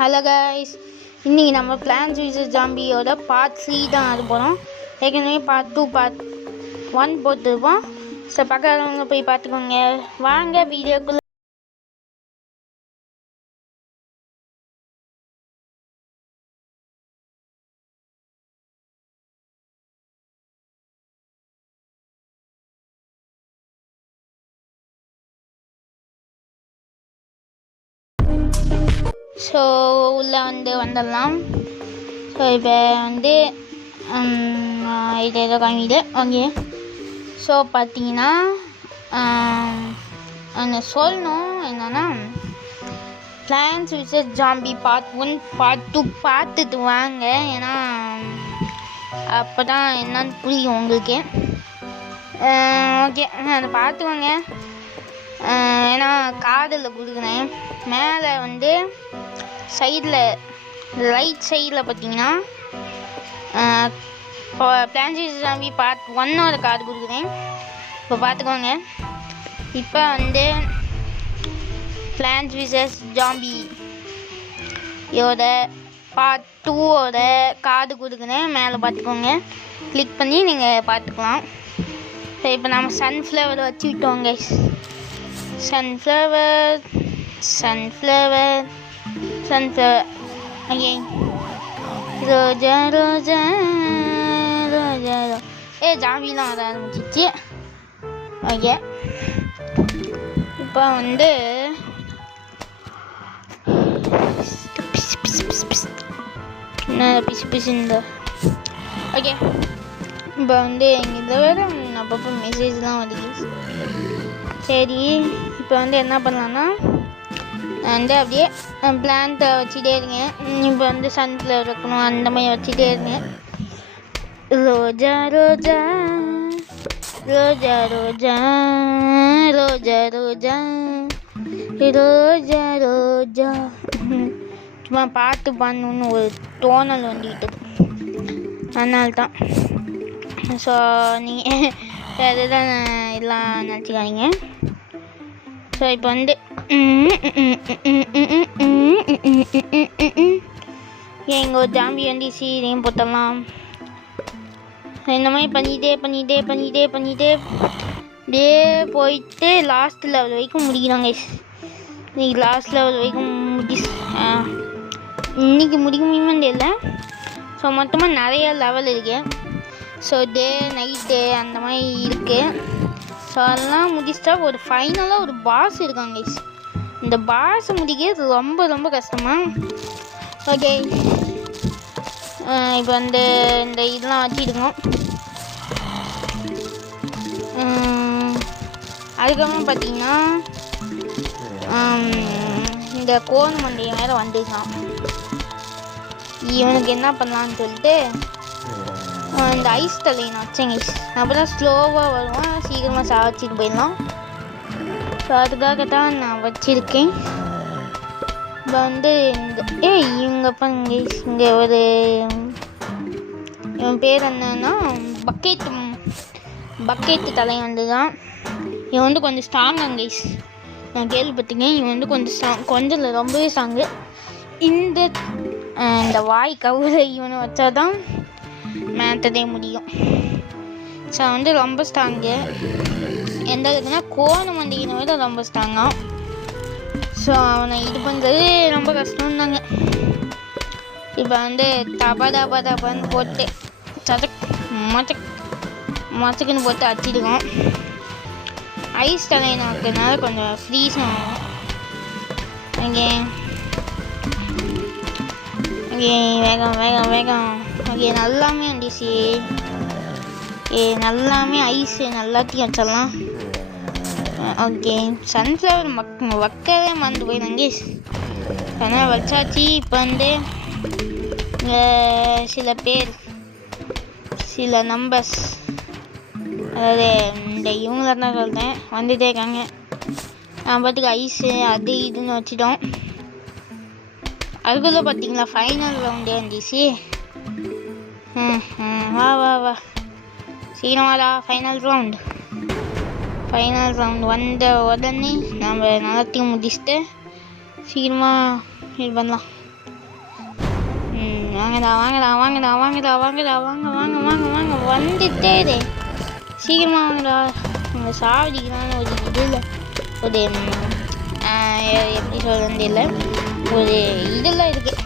Hello guys, இன்றைக்கி நம்ம plans versus ஜாம்பியோட part 3 தான் அது போகிறோம். ஏற்கனவே பார்ட் 2 பார்ட் 1 போட்டுருப்போம். ஸோ பார்க்காதவங்க போய் பார்த்துக்கோங்க. வாங்க வீடியோக்குள்ளே. ஸோ உள்ளே வந்துடலாம். ஸோ இப்போ இது ஏதோ காமிக்குது. ஓகே, ஸோ பார்த்தீங்கன்னா சொல்லணும் என்னென்னா, plants versus zombie part 1 part 2 பார்த்துட்டு வாங்க. ஏன்னா அப்போ தான் என்னன்னு புரியும் உங்களுக்கு. ஓகே, அதை பார்த்துக்கோங்க. ஏன்னா காதில் கொடுக்குறேன். மேலே சைடில் ரைட் சைடில் பார்த்தீங்கன்னா இப்போ பிளான்ஸ் விசஸ் ஜாம்பி பார்ட் 1ஓட கார்டு கொடுக்குறேன். இப்போ பார்த்துக்கோங்க. இப்போ பிளான்ஸ் விசஸ் ஜாம்பி இதோட பார்ட் 2ஓட கார்டு கொடுக்குறேன். மேலே பார்த்துக்கோங்க. கிளிக் பண்ணி நீங்கள் பார்த்துக்கலாம். ஸோ இப்போ நம்ம சன்ஃப்ளவர் வச்சுக்கிட்டோங்க. Sunflower okay. ரோஜா ரோஜா ரோஜா ஜாம்பிலாம் வர ஆரம்பிச்சிச்சு. ஓகே, இப்போ பிசு பிசுந்த. ஓகே, இப்போ இதை வேறு அப்பப்போ மெசேஜ்லாம் வருது. சரி, இப்போ என்ன பண்ணலான்னா, அப்படியே பிளான்ட்டை வச்சுட்டே இருங்க. இப்போ சன்ஃப்ளவர் வைக்கணும், அந்த மாதிரி வச்சுட்டே இருங்க. ரோஜா ரோஜா ரோஜா ரோஜா ரோஜா ரோஜா ரோஜா ரோஜா சும்மா பார்த்து பண்ணணுன்னு ஒரு தோணல் வந்துக்கிட்டு, அதனால்தான். ஸோ நீங்கள் அதுதான் எல்லாம் நினச்சிக்காதீங்க. ஸோ இப்போ இங்கே ஒரு ஜாம்பி சீரையும் போட்டலாம். இந்த மாதிரி பண்ணிகிட்டே அப்படியே போயிட்டு லாஸ்ட் லெவல் வரைக்கும் முடிக்கிறாங்க. இன்றைக்கி லாஸ்ட் லெவல் வரைக்கும் இன்றைக்கி முடிக்க முடியுமான்னு தெரியல. ஸோ மொத்தமாக நிறைய லெவல் இருக்குது. ஸோ டே நைட் டே அந்த மாதிரி இருக்குது. ஸோ அதெல்லாம் முடிச்சிட்டா ஒரு ஃபைனலாக ஒரு பாஸ் இருக்காங்க. இந்த பாஸை முடிக்கிறது ரொம்ப ரொம்ப கஷ்டமா. ஓகே, இப்போ இந்த இதெல்லாம் வச்சுருக்கோம். அதுக்கப்புறம் பார்த்தீங்கன்னா இந்த கோன் மண்டையை வேறு வந்துருக்கான். இவனுக்கு என்ன பண்ணலான்னு சொல்லிட்டு இந்த ஐஸ் தலையை நான் வச்சேங்க. அப்போ தான் ஸ்லோவாக வருவான், சீக்கிரமாக சாவச்சிட்டு போயிடலாம். ஸோ அதுக்காக தான் நான் வச்சுருக்கேன். இப்போ இந்த இவங்க பாருங்க, இங்கே ஒரு இவன் பேர் என்னன்னா பக்கெட்டு தலை தான். இவன் கொஞ்சம் ஸ்ட்ராங்காங்க. நான் கேள்விப்பட்டிருக்கேன். இவன் கொஞ்சம் கொஞ்சம் இல்லை, ரொம்பவே ஸ்ட்ராங்கு. இந்த வாய் கவுரை இவனை வச்சா தான் மேத்ததே முடியும். ஸோ ரொம்ப ஸ்ட்ராங்கு. எந்த அளவுக்குன்னா கோண மண்டிகின விட ரொம்ப ஸ்ட்ராங்காக. ஸோ அவனை இது பண்ணுறது ரொம்ப கஷ்டம் தாங்க. இப்போ தபான்னு போட்டு மொச்சக்குன்னு போட்டு அடிச்சிடுவோம். ஐஸ் தலையினாக்குனால கொஞ்சம் ஃப்ரீஸ் ஆகும். ஓகே ஓகே, வேகம். ஓகே, நல்லாமே வந்துச்சு. நல்லாமே ஐஸு நல்லாத்தையும் வச்சிடலாம். ஓகே, சன்ஃப்ளவர் வைக்கவே மறந்து போயிடுங்க. அதனால் வச்சாச்சு. இப்போ சில பேர் சில நம்பர்ஸ், அதாவது இந்த இவங்கள தான் சொல்கிறேன், வந்துட்டே இருக்காங்க. நான் பார்த்துக்கு ஐஸு அது இதுன்னு வச்சுட்டோம். அதுக்குள்ளே பார்த்தீங்களா ஃபைனல் ரவுண்டே வந்துச்சு. வா சீக்கிரமாடா. ஃபைனல் ரவுண்ட் வந்த உடனே நம்ம எல்லாத்தையும் முடிச்சுட்டு சீக்கிரமாக இது பண்ணலாம். வாங்கடா வாங்கடா வாங்கடா வாங்கடா வாங்கடா வாங்க வாங்க வாங்க வாங்க வந்துட்டே இரு. சீக்கிரமாக வாங்கடா. உங்களை சாவடிக்கலான்னு ஒரு இதில் ஒரு எப்படி சொல்கிறது இல்லை, ஒரு இதெல்லாம் இருக்குது.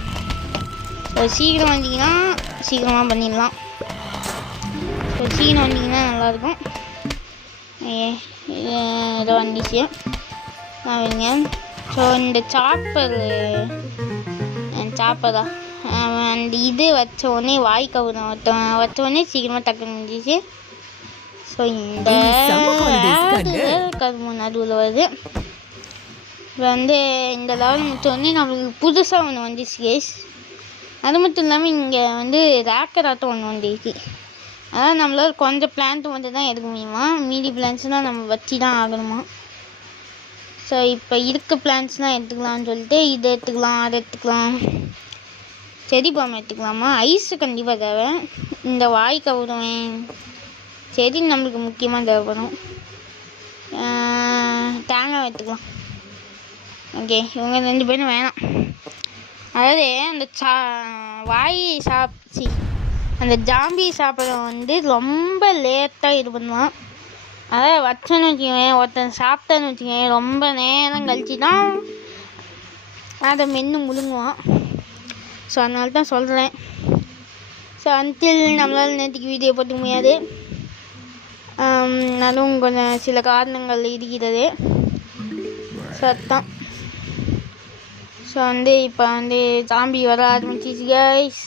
ஸோ சீக்கிரம் வந்தீங்கன்னா சீக்கிரமாக பண்ணிடலாம். ஸோ சீக்கிரம் வந்தீங்கன்னா நல்லாயிருக்கும். ஏதோ வந்துச்சு வைங்க. ஸோ இந்த சாப்பரா அந்த இது வச்ச உடனே வாய் கவுரம் வச்ச உடனே சீக்கிரமாக டக்குன்னு முடிஞ்சிச்சு. ஸோ இந்த கரும்பு நடுவில் வருது. இப்போ வந்து இந்த லெவல் முடிச்ச உடனே நம்மளுக்கு புதுசாக ஒன்று வந்துச்சு கேஸ். அது மட்டும் இல்லாமல் இங்கே வந்து ரேக்கராட்டம் ஒன்று வந்துருக்கு. அதான் நம்மளால் கொஞ்சம் பிளான்ட் வந்து தான் எடுக்க முடியுமா, மீதி பிளான்ட்ஸ்லாம் நம்ம வச்சு தான் ஆகணுமா. ஸோ இப்போ இருக்க பிளான்ட்ஸ்லாம் எடுத்துக்கலாம்னு சொல்லிட்டு இதை எடுத்துக்கலாம், அதை எடுத்துக்கலாம். செடி பாம்பு எடுத்துக்கலாமா. ஐஸு கண்டிப்பாக தேவை. இந்த வாய் கவுருவேன் செடி நம்மளுக்கு முக்கியமாக தேவைப்படும். தேங்காய் எடுத்துக்கலாம். ஓகே, இவங்க 2 பேரும் வேணாம். அதாவது அந்த வாய் சாப்பிச்சு அந்த ஜாம்பி சாப்பிட்றவன் வந்து ரொம்ப லேட்டாக இது பண்ணுவான். அதாவது வச்சோன்னு வச்சுக்கோங்க, ஒருத்தன் சாப்பிட்டான்னு வச்சுக்கோங்க, ரொம்ப நேரம் கழிச்சு தான் அதை மென்று முழுங்குவான். ஸோ அதனால தான் சொல்கிறேன். ஸோ அன்டில் நம்மளால் நேற்றுக்கு வீடியோ போட்டுக்க முடியாது. அதுவும் கொஞ்சம் சில காரணங்கள் இருக்கிறது. ஸோ அதுதான். ஸோ வந்து இப்போ வந்து ஜாம்பி வர ஆரம்பிச்சிச்சு கைஸ்.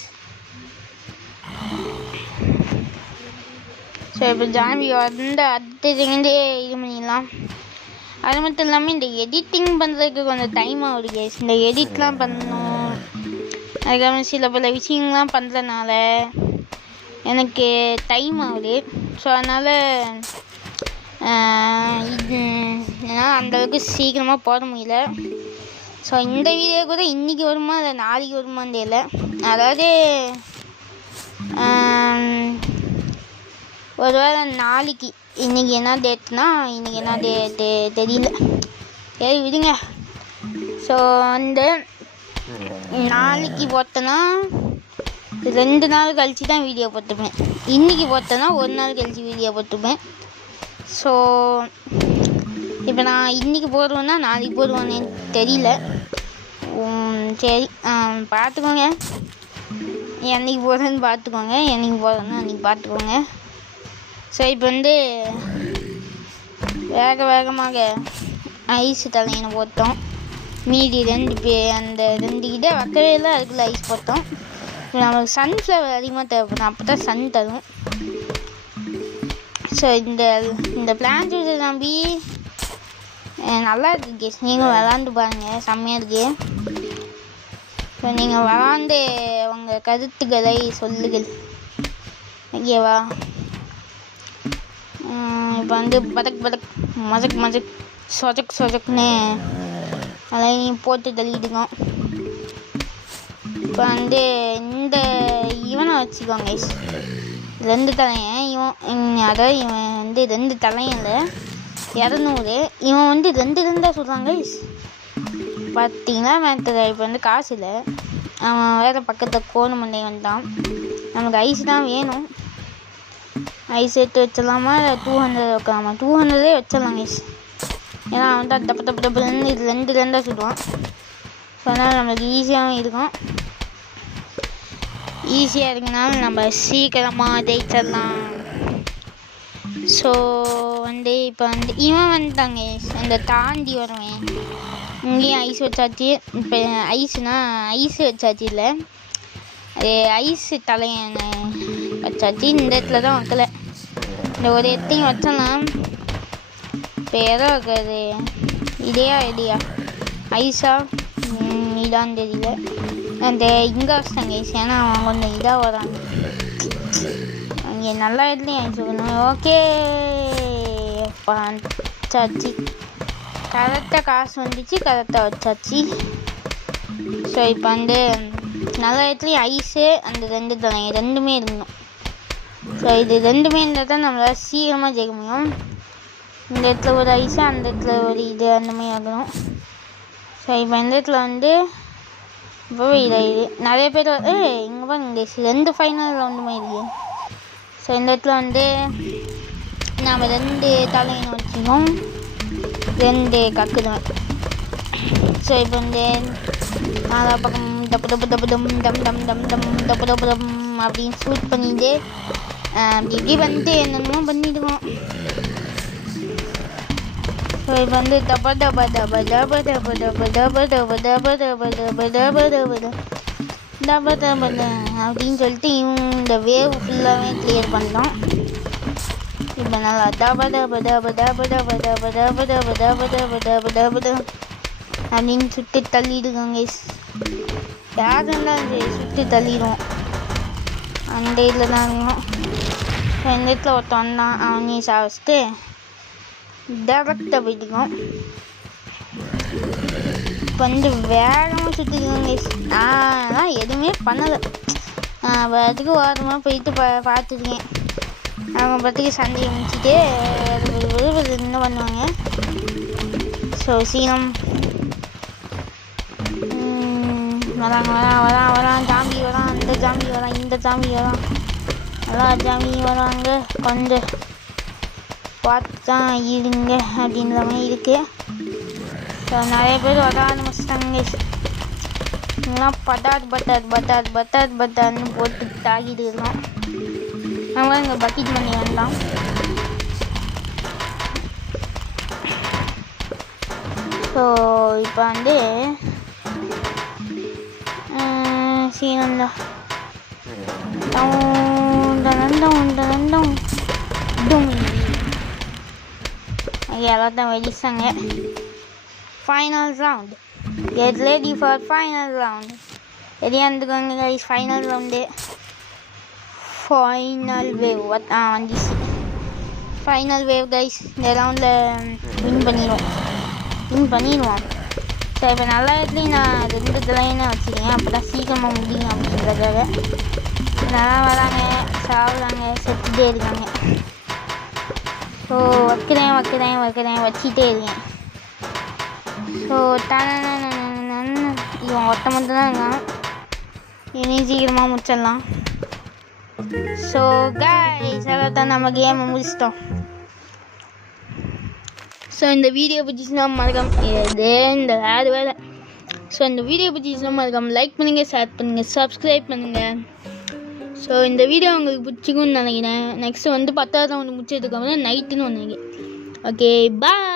ஸோ இப்போ ஜாம்பி வந்து அடுத்த செகண்டே இது பண்ணிடலாம். அது மட்டும் இல்லாமல் இந்த எடிட்டிங் பண்ணுறதுக்கு கொஞ்சம் டைம் ஆகுது கேஸ். இந்த எடிட்லாம் பண்ணணும், அதுக்கப்புறம் சில பல விஷயங்கள்லாம் பண்ணுறதுனால எனக்கு டைம் ஆகுது. ஸோ அதனால் இது என்னால் அந்தளவுக்கு சீக்கிரமாக போட முடியல. ஸோ இந்த வீடியோ கூட இன்றைக்கி வருமா இல்லை நாளைக்கு வருமான்னு தெரியல. அதாவது ஒரு வேளை நாளைக்கு, இன்றைக்கி என்ன டேட்னா இன்றைக்கி என்ன டேட்டு தெரியல, சரி விடுங்க. ஸோ வந்து நாளைக்கு போட்டேன்னா 2 நாள் கழிச்சு தான் வீடியோ போட்டுப்பேன். இன்றைக்கி போட்டேன்னா 1 நாள் கழிச்சு வீடியோ போட்டுப்பேன். ஸோ இப்போ நான் இன்றைக்கி போடுவேன்னா நாளைக்கு போடுவேன்னு தெரியல. சரி பார்த்துக்கோங்க, என்னைக்கு போடுறேன்னு பார்த்துக்கோங்க, என்னைக்கு போடுறேன்னா அன்றைக்கி பார்த்துக்கோங்க. ஸோ இப்போ வந்து வேகமாக ஐஸ் தலையின போட்டோம். மீதி 2 அந்த 2 கிட்ட வைக்கவே இல்லை, அதுக்குள்ளே ஐஸ் போட்டோம். இப்போ நம்மளுக்கு சன்ஃப்ளவர் அதிகமாக தேவைப்படும், அப்போ தான் சன் தரும். ஸோ இந்த பிளான்ட் நம்பி நல்லா இருக்குது கேஸ். நீங்கள் விளாண்டு பாருங்கள், செம்மையாக இருக்குது. ஸோ நீங்கள் விளாண்டு உங்கள் கருத்துக்களை சொல்லுங்கள், ஓகேவா. இப்போ வந்து மஜக் சொஜக்னு அதையும் போட்டு தள்ளிடுவோம். இப்போ வந்து இந்த இவனை வச்சுக்கோங்க, 2 தலையன் இவன். அதாவது இவன் வந்து 2 தலையும் இல்லை, 200. இவன் வந்து 2 சொல்கிறாங்க பார்த்தீங்கன்னா. மேத்தது இப்போ வந்து காசு இல்லை, அவன் வேறு பக்கத்தில் கோணு மண்டை வந்தான். நமக்கு ஐஸ் தான் வேணும். ஐஸ் எடுத்து வச்சிடலாமா இல்லை 200 வைக்கலாமா? 200 வச்சிடலாம் ஐஸ். ஏன்னா அவன் தான் தப்புன்னு இது 2 சொல்லுவான். ஸோ அதனால் நம்மளுக்கு ஈஸியாகவும் இருக்கும். ஈஸியாக இருக்குனாலும் நம்ம சீக்கிரமாக ஜெயிச்சிடலாம். ஸோ வந்து இப்போ வந்து இவன் வந்துட்டாங்க, இந்த தாண்டி வருவேன். இங்கேயும் ஐஸ் வச்சாச்சு. இப்போ ஐஸ் வச்சாச்சு, இல்லை அது ஐஸு தலையன் வச்சாச்சு. இந்த இடத்துல தான் வைக்கலை, இந்த ஒரு இடத்தையும் வச்சலாம். இப்போ எதோ வைக்கிறது, இடையா ஐஸா இதான்னு தெரியல. அந்த இங்கே வச்சிட்டாங்க ஐஸ், ஏன்னா அவன் கொஞ்சம் இதாக வரான். அங்கே நல்லா இடத்துலையும் ஐஸ் வைக்கணும். ஓகே வச்சாச்சு, கரெக்டாக காசு வந்துச்சு, கரெக்டாக வச்சாச்சு. ஸோ இப்போ வந்து நல்ல இடத்துலையும் ஐஸு அந்த 2 தலைங்க 2மே இருக்கணும். ஸோ இது 2மே இருந்தால் தான் நம்மளால் சீக்கிரமாக ஜெயிக்க முடியும். இந்த இடத்துல ஒரு ஐஸு, அந்த இடத்துல ஒரு இது, அந்த மாதிரி ஆகணும். ஸோ இப்போ இந்த இடத்துல வந்து இப்போ இது நிறைய பேர் இங்கே பாருங்க ரெண்டு ஃபைனல் ரவுண்டுமே இருக்கு. ஸோ இந்த இடத்துல வந்து நாம் 2 தலையினை வச்சுக்கோம், 2 கக்குதான். ஸோ இப்போ வந்து நாலா பக்கம் டப்பு டப்பு டப்பு டம் டம் டம் டம் டம் டப்பு டப்பு டம் அப்படின்னு ஷூட் பண்ணிட்டு இப்படி வந்து என்னென்னமோ பண்ணிடுவோம். ஸோ இப்போ வந்து டப்பா டப்பா டப்பா டப்பா டப்பா டப்பா டப்பா டப்பா டப்பா டப்பா டப்பா டப்பா டப்பா டப்பா டப்பா அப்படின்னு சொல்லிட்டு இந்த வேவ் ஃபுல்லாகவே கிளியர் பண்ணோம். இப்போ நல்லா டப்பா டப்பா டப்பா டப்பா டப்பா டப்பா டப்பா டப்பா டப்பா டப்பா டப்பா டப்பா அப்படின்னு சுட்டு தள்ளிடுங்க. யார் இருந்தாலும் சரி சுட்டு தள்ளிடுவோம். அந்த இதில் தான் இருக்கணும். இந்த இடத்துல ஒருத்தன் வந்தான், அவனையும் சாப்பிட்டு டேரக்டாக போயிட்டுருக்கோம். இப்போ வந்து வேகமாக சுற்றிருக்கோங்க. நான் எதுவுமே பண்ணலை, அதுக்கு ஓரமாக போயிட்டு பார்த்துருக்கேன். அவங்க பார்த்துக்கு சண்டையை முடிச்சுட்டு என்ன பண்ணுவாங்க. ஸோ சீனம் வரான் ஜாம்பி வரான், அந்த ஜாம்பி வரான், இந்த ஜாம்பி வரான், எல்லா ஜாம்பியும் வராங்க. கொஞ்சம் பார்த்து தான் இருங்க அப்படின்ற மாதிரி இருக்குது. ஸோ நிறைய பேர் வர ஆரம்பிச்சிட்டாங்க. இதெல்லாம் பட்டார்னு போட்டு தாக்கிட்டு இருக்கோம். நம்ம இங்கே பக்கெட் பண்ணி வேண்டாம். ஸோ இப்போ வந்து சீனந்தா எல்லாத்தான் வெடிச்சாங்க. Final round, get ready for final round. ரெடியாக இருந்துக்கோங்க guys. Final round, final wave வந்துச்சு. Final wave guys. இந்த ரவுண்டில் வின் பண்ணிடுவோம். ஸோ இப்போ நல்லா இடத்துலையும் நான் 2 தலையினை வச்சுருக்கேன், அப்போ தான் சீக்கிரமாக முடியும் அப்படின்றதுக்காக. நல்லா வராங்க, சாப்பிட்றாங்க, செத்துட்டே இருக்காங்க. ஸோ வச்சுட்டே இருக்கேன். ஸோ இவன் ஒருத்த மட்டும் தான் இருக்கான், இனியும் சீக்கிரமாக முடிச்சிடலாம். ஸோ கைஸ் அதான் நம்ம கேமை முடிச்சிட்டோம். ஸோ இந்த வீடியோ பிடிச்சிச்சுன்னா மறக்காம வேறு. ஸோ இந்த வீடியோ பிடிச்சிச்சுன்னா மறக்காம லைக் பண்ணுங்கள், ஷேர் பண்ணுங்கள், சப்ஸ்கிரைப் பண்ணுங்கள். ஸோ இந்த வீடியோ உங்களுக்கு பிடிச்சிக்கும்னு நினைக்கிறேன். நெக்ஸ்ட்டு வந்து 10வது ரவுண்டு முடிச்சதுக்கப்புறம் நைட்டுன்னு ஒன்று. Okay bye.